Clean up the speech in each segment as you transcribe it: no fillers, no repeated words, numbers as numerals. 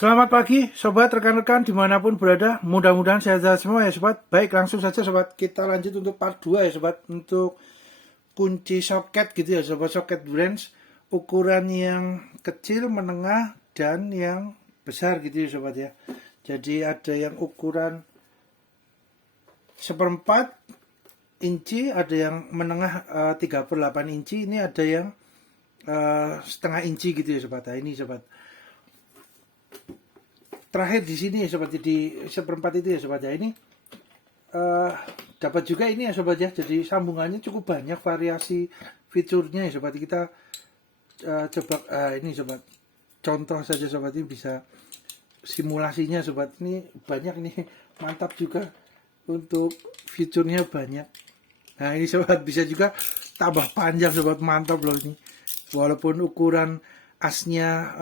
Selamat pagi sobat, rekan-rekan dimanapun berada. Mudah-mudahan sehat-sehat semua ya sobat. Baik, langsung saja sobat, kita lanjut untuk part 2 ya sobat. Untuk kunci soket gitu ya sobat, soket branch ukuran yang kecil, menengah, dan yang besar gitu ya sobat ya. Jadi ada yang ukuran 1/4 inci, ada yang menengah 38 inci, ini ada yang setengah inci gitu ya sobat. Nah, ini sobat. Terakhir di sini ya sobat, di 1/4 itu ya sobat ya. Ini dapat juga ini ya sobat ya. Jadi sambungannya cukup banyak, variasi fiturnya ya sobat. Kita coba ini sobat. Contoh saja sobat, ini bisa simulasinya sobat. Ini banyak, ini mantap juga untuk fiturnya banyak. Nah ini sobat, bisa juga tambah panjang sobat, mantap loh ini. Walaupun ukuran asnya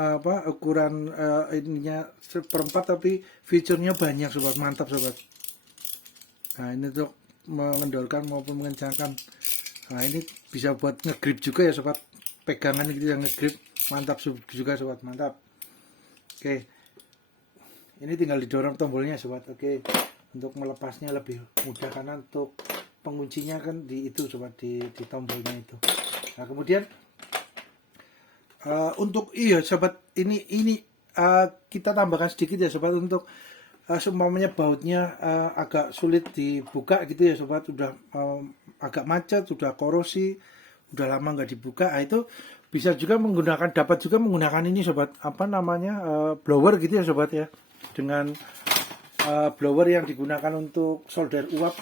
ukuran ininya 1/4, tapi fiturnya banyak sobat, mantap sobat. Nah ini untuk mengendorkan maupun mengencangkan. Nah ini bisa buat ngegrip juga ya sobat, pegangan gitu yang ngegrip, mantap juga sobat, mantap. Oke, ini tinggal didorong tombolnya sobat. Oke, untuk melepasnya lebih mudah karena untuk penguncinya kan di itu sobat, di tombolnya itu. Nah kemudian untuk iya sobat, ini kita tambahkan sedikit ya sobat, untuk seumpamanya bautnya agak sulit dibuka gitu ya sobat, sudah agak macet, sudah korosi, udah lama nggak dibuka. Nah, itu bisa juga dapat juga menggunakan ini sobat, blower gitu ya sobat ya, dengan blower yang digunakan untuk solder uap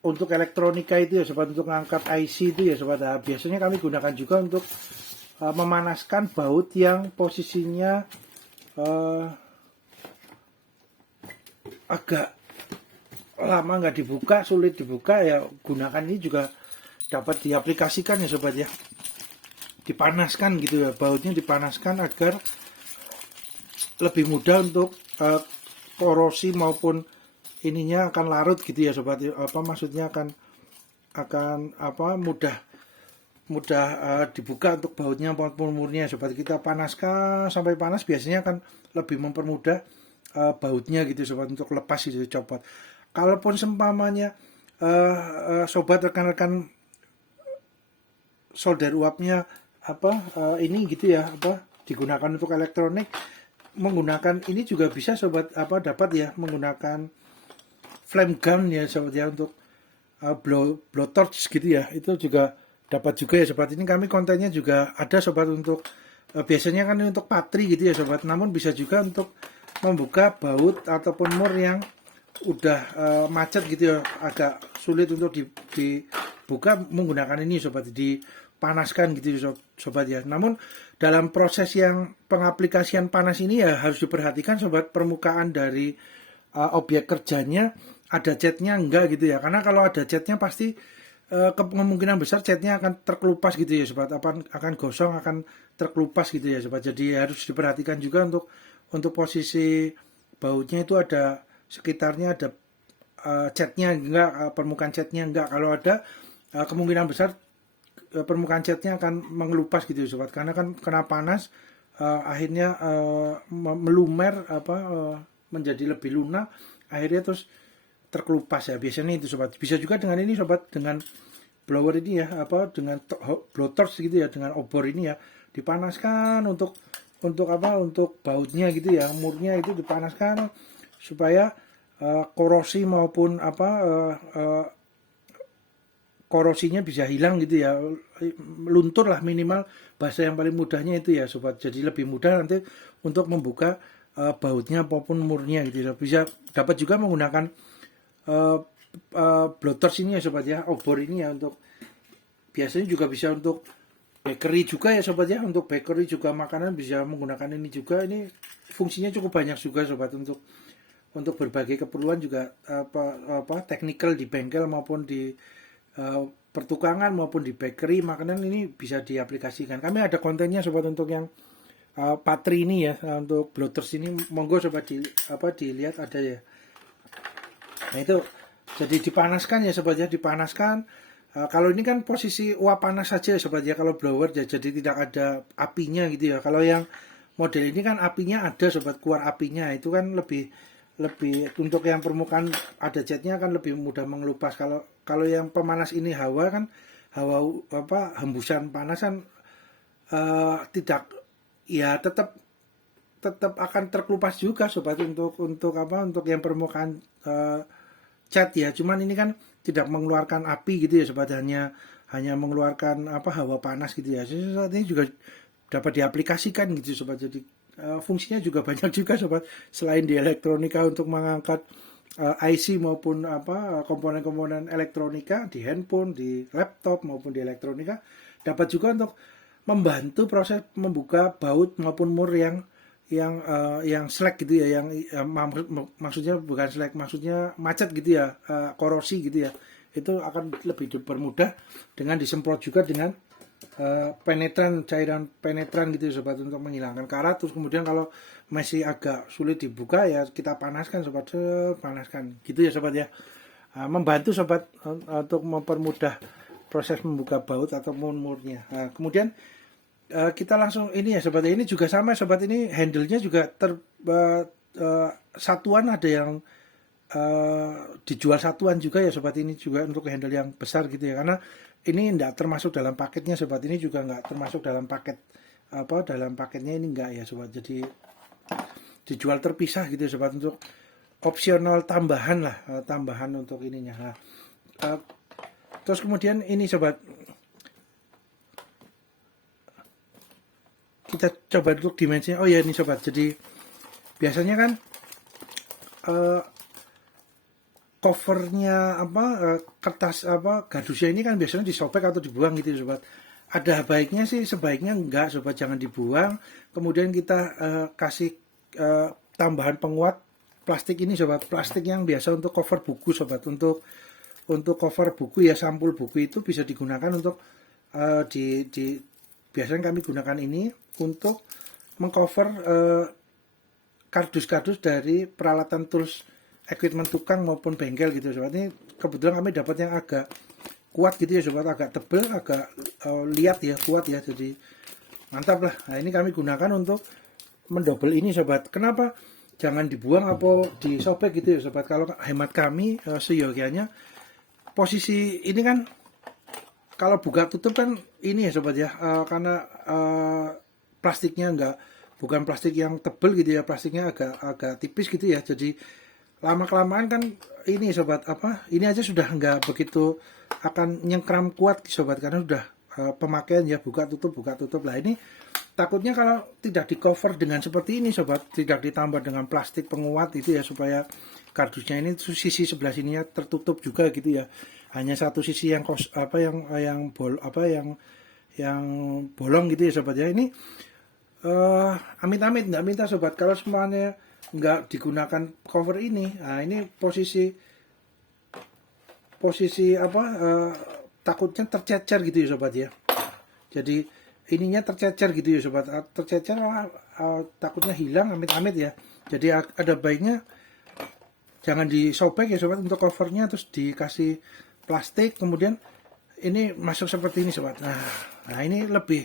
untuk elektronika itu ya sobat, untuk ngangkat IC itu ya sobat. Nah, biasanya kami gunakan juga untuk memanaskan baut yang posisinya agak lama nggak dibuka, sulit dibuka ya, gunakan ini juga dapat diaplikasikan ya sobat ya. Dipanaskan gitu ya, bautnya dipanaskan agar lebih mudah untuk korosi maupun ininya akan larut gitu ya sobat. Maksudnya akan mudah dibuka untuk bautnya maupun murnya sobat. Kita panaskan sampai panas, biasanya akan lebih mempermudah bautnya gitu sobat, untuk lepas gitu copot. Kalaupun sempamanya sobat, rekan-rekan solder uapnya ini gitu ya, digunakan untuk elektronik, menggunakan ini juga bisa sobat, dapat ya menggunakan flame gun ya sobat ya, untuk blow torch gitu ya, itu juga dapat juga ya sobat. Ini kami kontennya juga ada sobat, untuk biasanya kan ini untuk patri gitu ya sobat, namun bisa juga untuk membuka baut ataupun mur yang udah macet gitu ya, agak sulit untuk dibuka, menggunakan ini sobat, dipanaskan gitu sobat ya. Namun dalam proses yang pengaplikasian panas ini ya harus diperhatikan sobat, permukaan dari objek kerjanya ada catnya enggak gitu ya, karena kalau ada catnya pasti kemungkinan besar catnya akan terkelupas gitu ya sobat, akan gosong, akan terkelupas gitu ya sobat. Jadi harus diperhatikan juga untuk posisi bautnya itu ada sekitarnya ada catnya enggak, permukaan catnya enggak. Kalau ada, kemungkinan besar permukaan catnya akan mengelupas gitu ya sobat, karena kan kena panas, akhirnya melumer menjadi lebih lunak, akhirnya terus terkelupas ya, biasanya itu sobat. Bisa juga dengan ini sobat, dengan blower ini ya, dengan blow torch gitu ya, dengan obor ini ya, dipanaskan untuk bautnya gitu ya, murnya itu dipanaskan supaya korosi maupun korosinya bisa hilang gitu ya, luntur lah minimal, bahasa yang paling mudahnya itu ya sobat. Jadi lebih mudah nanti untuk membuka bautnya maupun murnya gitu ya. Bisa dapat juga menggunakan blow torch ini ya sobat ya, obor ini ya, untuk biasanya juga bisa untuk bakery juga ya sobat ya, untuk bakery juga makanan bisa menggunakan ini juga. Ini fungsinya cukup banyak juga sobat, untuk berbagai keperluan juga, technical di bengkel maupun di pertukangan maupun di bakery makanan, ini bisa diaplikasikan. Kami ada kontennya sobat untuk yang patri ini ya, untuk blow torch ini, monggo sobat dilihat ada ya. Nah itu jadi dipanaskan ya sobat ya, dipanaskan. Kalau ini kan posisi uap panas saja ya sobat ya, kalau blower ya, jadi tidak ada apinya gitu ya. Kalau yang model ini kan apinya ada sobat, keluar apinya itu kan lebih lebih untuk yang permukaan ada jetnya kan lebih mudah mengelupas. Kalau kalau yang pemanas ini hawa kan, hawa apa hembusan panas kan tidak, ya tetap tetap akan terkelupas juga sobat, untuk apa, untuk yang permukaan cat ya. Cuman ini kan tidak mengeluarkan api gitu ya sobat, hanya hanya mengeluarkan apa, hawa panas gitu ya. Jadi saat ini juga dapat diaplikasikan gitu sobat. Jadi fungsinya juga banyak juga sobat, selain di elektronika untuk mengangkat IC maupun apa komponen-komponen elektronika di handphone, di laptop maupun di elektronika, dapat juga untuk membantu proses membuka baut maupun mur yang slack gitu ya, yang maksudnya bukan slack, maksudnya macet gitu ya, korosi gitu ya. Itu akan lebih dipermudah dengan disemprot juga dengan penetran, cairan penetran gitu ya, sobat, untuk menghilangkan karat. Terus kemudian kalau masih agak sulit dibuka ya kita panaskan sobat, panaskan gitu ya sobat ya. Membantu sobat untuk mempermudah proses membuka baut atau murnya. Kemudian kita langsung ini ya sobat, ini juga sama sobat, ini handle-nya juga satuan, ada yang dijual satuan juga ya sobat, ini juga untuk handle yang besar gitu ya, karena ini enggak termasuk dalam paketnya sobat, ini juga enggak termasuk dalam paket apa, dalam paketnya ini enggak ya sobat, jadi dijual terpisah gitu ya sobat, untuk opsional tambahan lah, tambahan untuk ininya. Terus kemudian ini sobat, kita coba untuk dimensinya. Oh ya ini sobat, jadi biasanya kan covernya apa, kertas apa gardusnya ini kan biasanya disobek atau dibuang gitu ya sobat. Ada baiknya sih, sebaiknya enggak sobat, jangan dibuang. Kemudian kita kasih tambahan penguat plastik ini sobat, plastik yang biasa untuk cover buku sobat, untuk cover buku ya, sampul buku itu bisa digunakan untuk biasanya kami gunakan ini untuk mengcover kardus-kardus dari peralatan tools equipment tukang maupun bengkel gitu sobat. Ini kebetulan kami dapat yang agak kuat gitu ya sobat, agak tebel, agak liat ya, kuat ya, jadi mantap lah. Nah ini kami gunakan untuk mendobel ini sobat. Kenapa jangan dibuang atau disobek gitu ya sobat? Kalau hemat kami seyogianya, posisi ini kan kalau buka tutup kan ini ya sobat ya, karena plastiknya bukan plastik yang tebel gitu ya, plastiknya agak tipis gitu ya, jadi lama kelamaan kan ini sobat, apa ini aja sudah nggak begitu akan nyengkram kuat sobat, karena sudah pemakaian ya, buka tutup lah. Ini takutnya kalau tidak di cover dengan seperti ini sobat, tidak ditambah dengan plastik penguat itu ya, supaya kardusnya ini sisi sebelah sininya tertutup juga gitu ya, hanya satu sisi yang yang bolong gitu ya sobat ya. Ini amit-amit nggak minta sobat kalau semuanya nggak digunakan cover ini. Nah ini posisi apa, takutnya tercecer gitu ya sobat ya, jadi ininya tercecer gitu ya sobat, tercecer takutnya hilang amit-amit ya. Jadi ada baiknya jangan disobek ya sobat untuk covernya, terus dikasih plastik, kemudian ini masuk seperti ini sobat. Nah ini lebih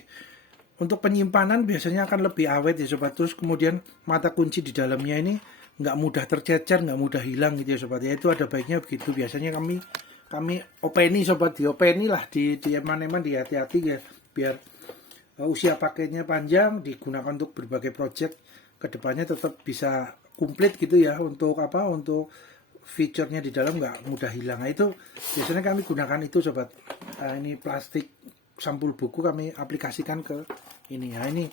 untuk penyimpanan, biasanya akan lebih awet ya sobat. Terus kemudian mata kunci di dalamnya ini nggak mudah tercecer, nggak mudah hilang gitu ya sobat ya. Itu ada baiknya begitu. Biasanya kami openi sobat, diopeni lah, di eman-eman, di hati-hati ya, biar usia pakainya panjang, digunakan untuk berbagai project kedepannya tetap bisa komplit gitu ya, untuk apa, untuk fiturnya di dalam nggak mudah hilang. Nah, itu biasanya kami gunakan itu sobat. Ini plastik sampul buku kami aplikasikan ke ini ya, ini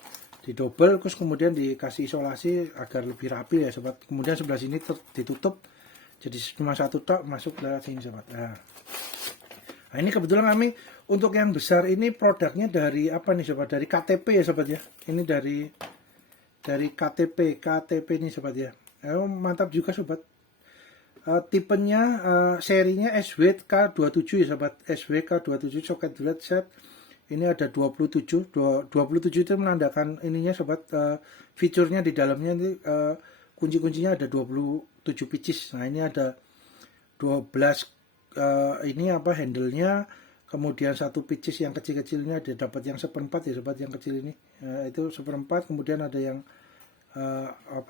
didobel terus kemudian dikasih isolasi agar lebih rapi ya sobat. Kemudian sebelah sini ditutup, jadi cuma satu tok masuk ke sini sobat. Nah ini kebetulan kami untuk yang besar ini produknya dari apa nih sobat, dari KTP ya sobat ya. Ini dari KTP ini sobat ya. Mantap juga sobat. Tipenya serinya SWK27 ya sobat, SWK27 socket duet set. Ini ada 27 itu menandakan ininya sobat, fiturnya di dalamnya ini kunci-kuncinya ada 27 pieces. Nah ini ada 12 ini apa, handle-nya, kemudian satu pieces yang kecil-kecilnya ada dapat yang seperempat ya sobat, yang kecil ini itu seperempat, kemudian ada yang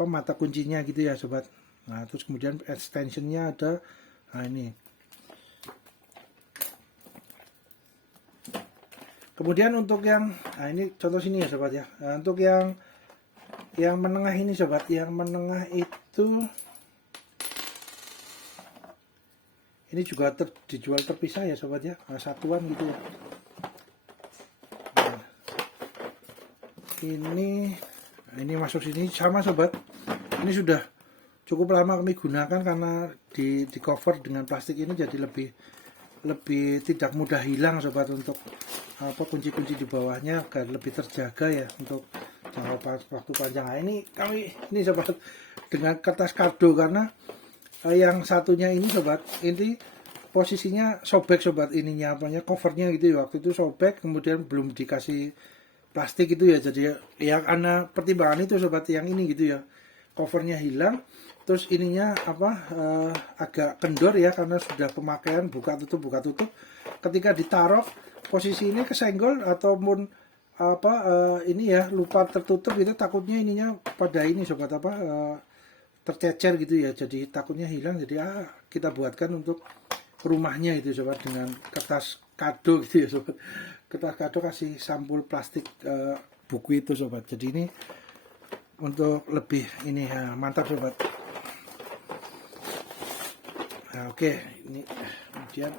mata kuncinya gitu ya sobat. Nah terus kemudian extensionnya ada, nah ini. Kemudian untuk yang, nah ini contoh sini ya sobat ya. Nah, untuk yang menengah ini sobat, yang menengah itu ini juga dijual terpisah ya sobat ya, satuan gitu ya. Nah, ini masuk sini sama sobat. Ini sudah cukup lama kami gunakan karena di cover dengan plastik ini jadi lebih tidak mudah hilang sobat, untuk kunci-kunci di bawahnya agar lebih terjaga ya untuk jangka waktu panjang. Nah, ini sobat dengan kertas kado, karena yang satunya ini sobat, ini posisinya sobek sobat, ininya covernya gitu ya, waktu itu sobek, kemudian belum dikasih plastik gitu ya, jadi yang karena pertimbangan itu sobat, yang ini gitu ya, covernya hilang, terus ininya agak kendor ya karena sudah pemakaian buka tutup, ketika ditaruh posisi ini kesenggol ataupun ini ya lupa tertutup itu, takutnya ininya pada ini sobat tercecer gitu ya, jadi takutnya hilang. Jadi kita buatkan untuk rumahnya gitu sobat dengan kertas kado gitu ya sobat, kertas kado kasih sampul plastik buku itu sobat. Jadi ini untuk lebih ini mantap sobat. Nah, oke, ini kemudian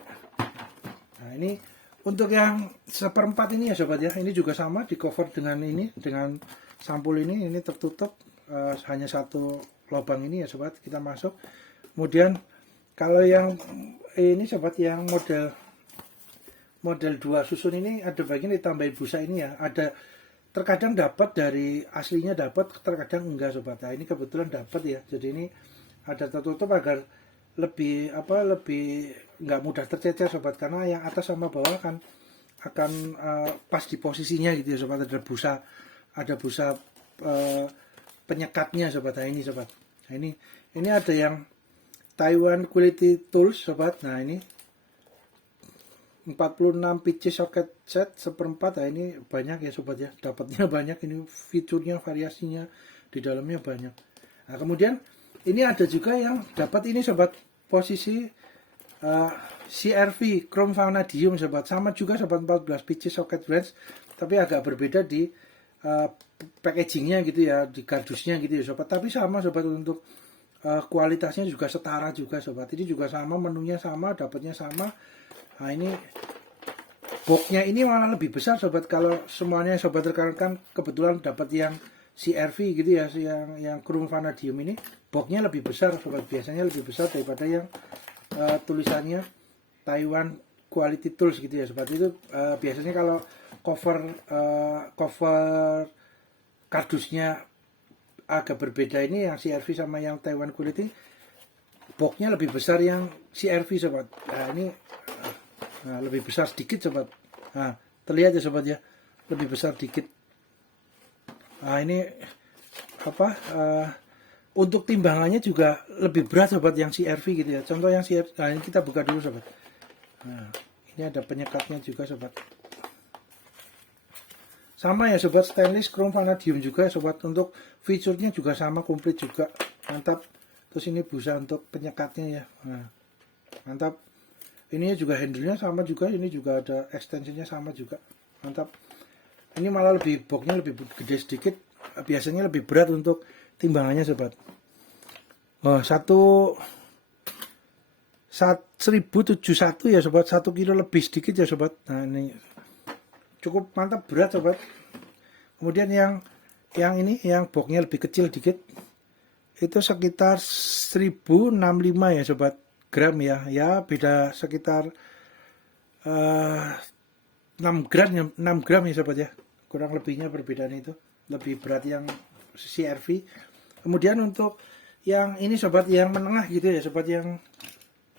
ini untuk yang seperempat ini ya sobat ya, ini juga sama di cover dengan ini, dengan sampul ini tertutup, hanya satu lubang ini ya sobat, kita masuk. Kemudian kalau yang ini sobat, yang model 2 susun ini ada bagian ditambahin busa ini ya, ada terkadang dapat dari aslinya, dapat terkadang enggak sobat. Nah ini kebetulan dapat ya, jadi ini ada tertutup agar lebih nggak mudah tercecer sobat, karena yang atas sama bawah akan pas di posisinya gitu ya sobat, ada busa penyekatnya sobat. Nah ini sobat, nah ini ada yang Taiwan Quality Tools sobat. Nah ini 46 pieces socket set seperempat. Nah ini banyak ya sobat ya, dapatnya banyak, ini fiturnya variasinya di dalamnya banyak. Nah kemudian ini ada juga yang dapat ini sobat, posisi CRV Chrome Vanadium sobat, sama juga sobat, 14 pieces socket branch, tapi agak berbeda di packagingnya gitu ya, di kardusnya gitu ya sobat, tapi sama sobat, untuk kualitasnya juga setara juga sobat. Ini juga sama, menunya sama, dapatnya sama. Nah ini boxnya ini malah lebih besar sobat, kalau semuanya sobat rekan-rekan kebetulan dapat yang CRV gitu ya, yang Chrome Vanadium ini boxnya lebih besar sobat, biasanya lebih besar daripada yang tulisannya Taiwan Quality Tools gitu ya sobat. Itu biasanya kalau cover kardusnya agak berbeda, ini yang CRV sama yang Taiwan Quality boxnya lebih besar yang CRV sobat. Nah ini lebih besar sedikit sobat, nah terlihat ya sobat ya, lebih besar dikit. Nah ini untuk timbangannya juga lebih berat sobat yang CRV gitu ya. Contoh yang CRV, nah ini kita buka dulu sobat. Nah ini ada penyekatnya juga sobat, sama ya sobat, stainless chrome vanadium juga sobat, untuk fiturnya juga sama, komplit juga, mantap. Terus ini busa untuk penyekatnya ya, nah, mantap. Ini juga handle-nya sama juga, ini juga ada extensionnya sama juga, mantap. Ini malah boxnya lebih gede sedikit, biasanya lebih berat untuk timbangannya sobat. 1071 ya sobat, 1 kilo lebih sedikit ya sobat. Nah ini cukup mantap, berat sobat. Kemudian yang ini, yang boxnya lebih kecil dikit, itu sekitar 1065 ya sobat, gram ya, beda sekitar 6 gram ya sobat ya, kurang lebihnya perbedaan itu, lebih berat yang CRV. Kemudian untuk yang ini sobat, yang menengah gitu ya sobat, yang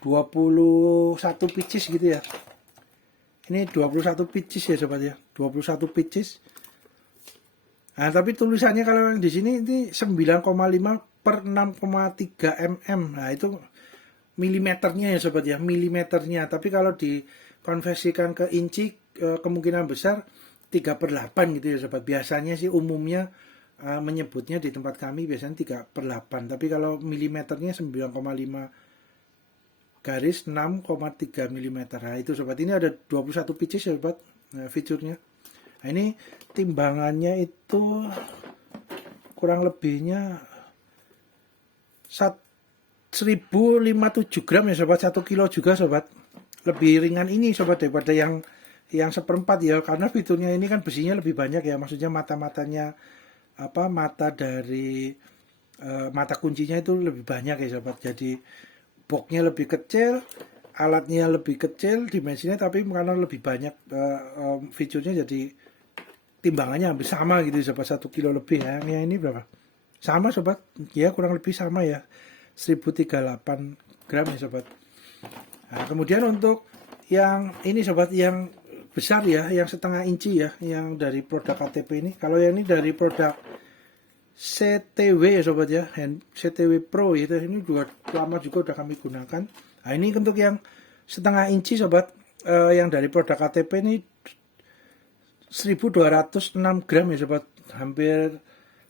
21 pieces gitu ya, ini 21 pieces ya sobat ya, 21 pieces. Nah tapi tulisannya kalau yang di sini ini 9,5 per 6,3 mm. Nah itu milimeternya ya sobat ya, milimeternya. Tapi kalau di konversikan ke inci, kemungkinan besar 3/8 gitu ya sobat. Biasanya sih umumnya menyebutnya di tempat kami biasanya 3/8, tapi kalau milimeternya 9,5 garis 6,3 mm. Nah itu sobat, ini ada 21 pieces ya sobat, fiturnya. Nah ini timbangannya itu kurang lebihnya 1057 gram ya sobat, 1 kilo juga sobat. Lebih ringan ini sobat daripada yang seperempat ya, karena fiturnya ini kan besinya lebih banyak ya, maksudnya mata-matanya mata dari mata kuncinya itu lebih banyak ya sobat. Jadi boxnya lebih kecil, alatnya lebih kecil dimensinya, tapi karena lebih banyak fiturnya jadi timbangannya hampir sama gitu sobat, 1 kilo lebih ya. Yang ini berapa? Sama sobat, ya kurang lebih sama ya, 1038 gram ya sobat. Nah, kemudian untuk yang ini sobat, yang besar ya, yang setengah inci ya, yang dari produk KTP ini. Kalau yang ini dari produk CTW ya sobat ya, CTW Pro itu, ini juga lama juga udah kami gunakan. Nah ini untuk yang setengah inci sobat, yang dari produk KTP ini 1206 gram ya sobat, hampir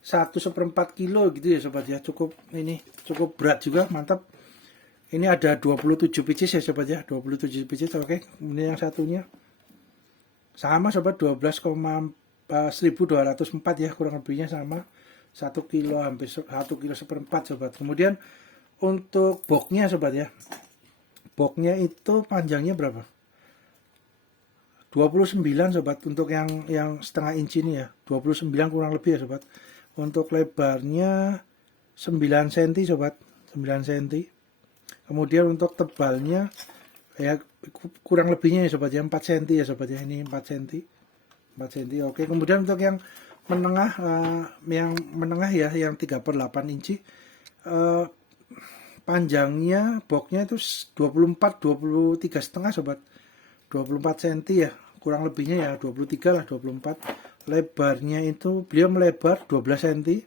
1/4 kilo gitu ya sobat ya. Cukup berat juga, mantap. Ini ada 27 pieces ya sobat ya, 27 pieces. Oke, ini yang satunya sama sobat, 12,1204 ya, kurang lebihnya sama, 1 kilo, hampir 1 kilo seperempat sobat. Kemudian untuk boxnya sobat ya, boxnya itu panjangnya berapa? 29 sobat, untuk yang setengah inci ini ya, 29 kurang lebih ya sobat. Untuk lebarnya 9 cm sobat, 9 cm. Kemudian untuk tebalnya ya kurang lebihnya ya sobat ya, 4 cm ya sobat ya, ini 4 cm. 4 cm. Oke, kemudian untuk yang menengah ya, yang 3/8 inci, panjangnya boxnya itu 23 setengah sobat, 24 cm ya, kurang lebihnya ya 23 lah, 24. Lebarnya itu beliau melebar 12 cm.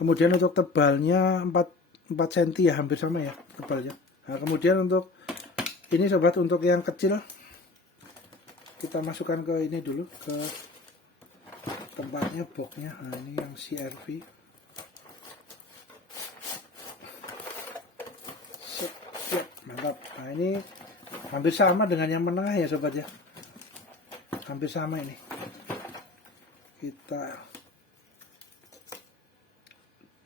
Kemudian untuk tebalnya 4 cm ya, hampir sama ya tebalnya. Nah, kemudian untuk ini sobat, untuk yang kecil kita masukkan ke ini dulu, ke tempatnya boxnya. Nah ini yang CRV, mantap. Nah ini hampir sama dengan yang menengah ya sobat ya, hampir sama ini. Kita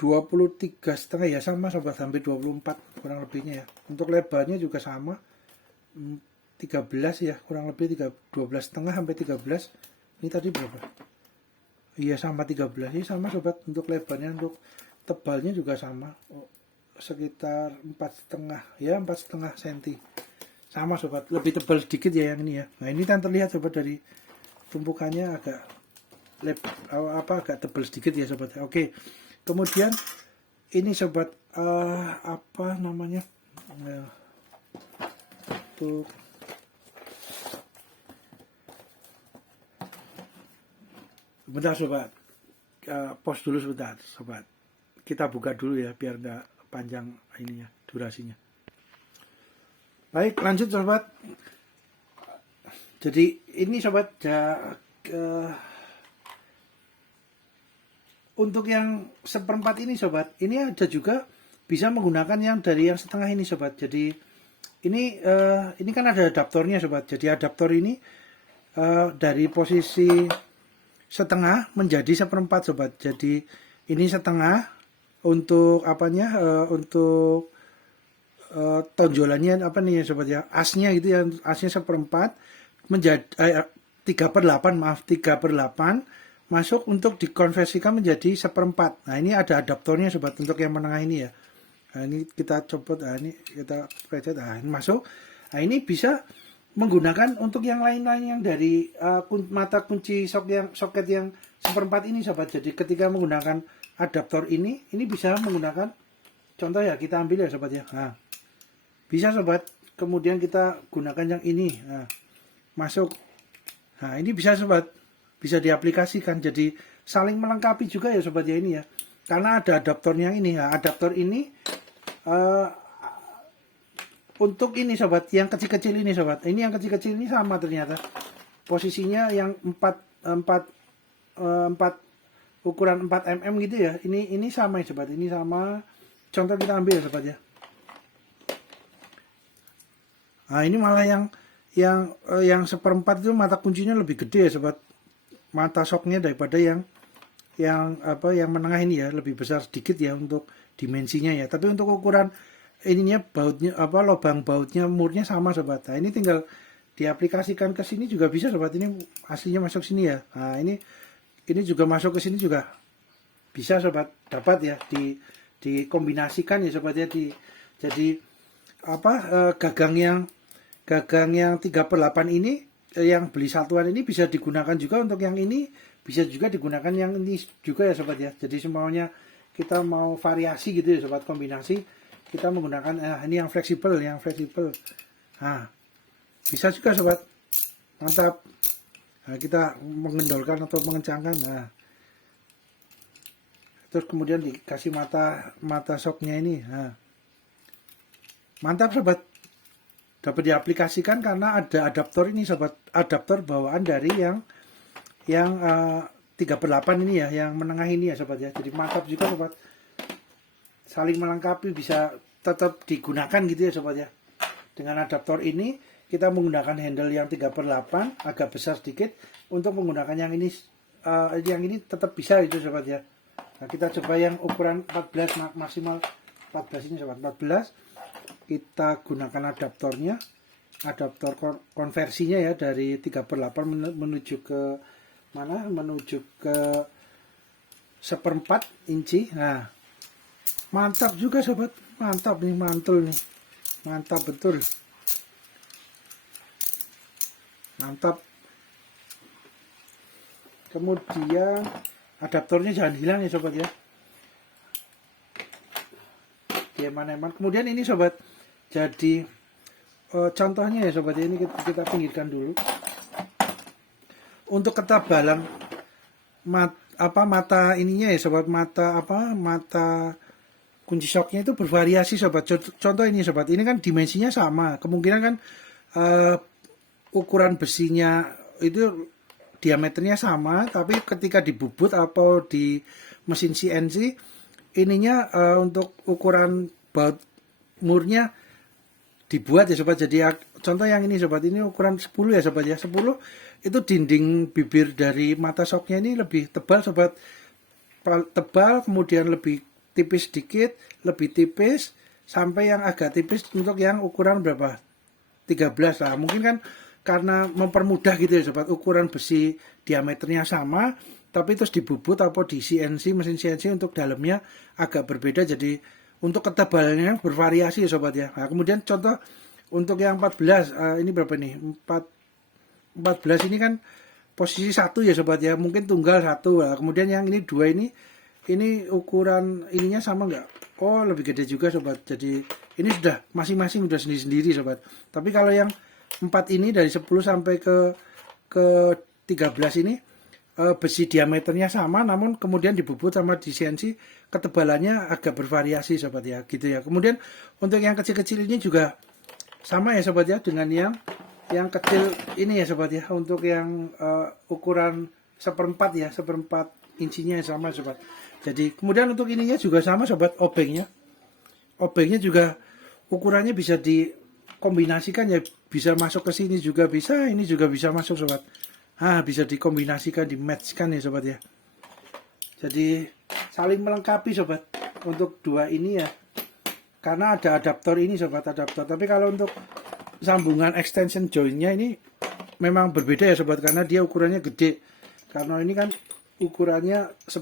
23 setengah ya, sama sobat, hampir 24 kurang lebihnya ya. Untuk lebarnya juga sama, 13 ya, kurang lebih 12 setengah sampai 13. Ini tadi berapa? Iya sama 13, ini sama sobat. Untuk lebarnya, untuk tebalnya juga sama, sekitar 4,5 ya, 4,5 cm. Sama sobat, lebih tebal sedikit ya yang ini ya. Nah ini kan terlihat sobat, dari tumpukannya agak agak tebal sedikit ya sobat. Oke, kemudian ini sobat, apa namanya, untuk bentar sobat, pause dulu sebentar sobat, kita buka dulu ya biar nggak panjang ininya, durasinya. Baik, lanjut sobat. Jadi ini sobat untuk yang seperempat ini sobat, ini ada juga bisa menggunakan yang dari yang setengah ini sobat. Jadi ini kan ada adaptornya sobat. Jadi adaptor ini dari posisi setengah menjadi seperempat sobat. Jadi ini setengah untuk untuk tonjolannya apa nih sobat ya, asnya gitu ya, asnya seperempat menjadi 3/8 maaf, 3/8 masuk untuk dikonversikan menjadi seperempat. Nah ini ada adaptornya sobat, untuk yang menengah ini ya. Nah ini kita copot, nah ini kita pencet, nah ini masuk. Nah ini bisa menggunakan untuk yang lain-lain yang dari mata kunci soket yang seperempat ini sobat. Jadi ketika menggunakan adaptor ini bisa menggunakan, contoh ya, kita ambil ya sobat ya. Nah bisa sobat, kemudian kita gunakan yang ini, nah, masuk. Nah ini bisa sobat, bisa diaplikasikan, jadi saling melengkapi juga ya sobat ya ini ya, karena ada adaptornya ini. Nah, adaptor ini Untuk ini sobat, yang kecil-kecil ini sobat, ini yang kecil-kecil ini sama ternyata. Posisinya yang 4 ukuran 4 mm gitu ya. Ini sama ya sobat, ini sama. Contoh kita ambil ya sobat ya. Nah, ini malah yang seperempat itu mata kuncinya lebih gede ya sobat. Mata shocknya daripada yang menengah ini ya, lebih besar sedikit ya untuk dimensinya ya. Tapi untuk ukuran ininya bautnya lubang bautnya murnya sama sobat. Nah, ini tinggal diaplikasikan ke sini juga bisa sobat. Ini aslinya masuk sini ya. Nah, ini juga masuk ke sini juga bisa sobat, dapat ya dikombinasikan ya sobat ya, jadi gagang yang 3/8 ini yang beli satuan ini bisa digunakan juga untuk yang ini, bisa juga digunakan yang ini juga ya sobat ya. Jadi semuanya kita mau variasi gitu ya sobat, kombinasi kita menggunakan ini yang fleksibel. Nah, bisa juga sobat, mantap. Nah, kita mengendorkan atau mengencangkan. Nah, terus kemudian dikasih mata shocknya ini. Nah, mantap sobat, dapat diaplikasikan karena ada adaptor ini sobat, adaptor bawaan dari yang 3/8 ini ya, yang menengah ini ya sobat ya. Jadi mantap juga sobat, saling melengkapi, bisa tetap digunakan gitu ya sobat ya. Dengan adaptor ini kita menggunakan handle yang 3/8 agak besar sedikit, untuk menggunakan yang ini tetap bisa itu sobat ya. Nah, kita coba yang ukuran 14 maksimal 14 ini sobat, 14. Kita gunakan adaptornya, adaptor konversinya ya, dari 3/8 menuju ke mana? Menuju ke 1/4 inci. Nah, mantap juga sobat, mantap nih, mantul nih, mantap betul, mantap. Kemudian adaptornya jangan hilang ya sobat ya, diaman-aman. Kemudian ini sobat, jadi contohnya ya sobat ya, ini kita pinggirkan dulu. Untuk ketebalan mata ininya ya sobat, mata kunci shocknya itu bervariasi sobat. Contoh ini sobat, ini kan dimensinya sama, kemungkinan kan ukuran besinya itu diameternya sama, tapi ketika dibubut atau di mesin CNC ininya untuk ukuran baut murnya dibuat ya sobat. Jadi contoh yang ini sobat, ini ukuran 10 ya sobat ya, 10 itu dinding bibir dari mata shocknya ini lebih tebal sobat, tebal, kemudian lebih tipis sedikit, lebih tipis, sampai yang agak tipis untuk yang ukuran berapa, 13 lah. Mungkin kan karena mempermudah gitu ya sobat, ukuran besi diameternya sama, tapi terus dibubut atau di CNC, mesin CNC untuk dalamnya agak berbeda, jadi untuk ketebalannya bervariasi ya sobat ya. Nah, kemudian contoh untuk yang 14, ini berapa nih, 14 ini kan posisi 1 ya sobat ya, mungkin tunggal 1. Nah, kemudian yang ini 2 ini ukuran ininya sama enggak? Oh, lebih gede juga sobat. Jadi ini sudah masing-masing sudah sendiri-sendiri sobat. Tapi kalau yang 4 ini dari 10 sampai ke 13 ini besi diameternya sama, namun kemudian dibubut sama di CNC, ketebalannya agak bervariasi sobat ya, gitu ya. Kemudian untuk yang kecil-kecil ini juga sama ya sobat ya, dengan yang kecil ini ya sobat ya, untuk yang ukuran 1/4 ya, 1/4 incinya sama sobat. Jadi kemudian untuk ininya juga sama sobat, obengnya juga ukurannya bisa dikombinasikan ya, bisa masuk ke sini juga bisa, ini juga bisa masuk sobat. Bisa dikombinasikan, di-matchkan ya sobat ya. Jadi saling melengkapi sobat untuk dua ini ya, karena ada adaptor ini sobat, adaptor. Tapi kalau untuk sambungan extension jointnya ini memang berbeda ya sobat, karena dia ukurannya gede. Karena ini kan ukurannya seperti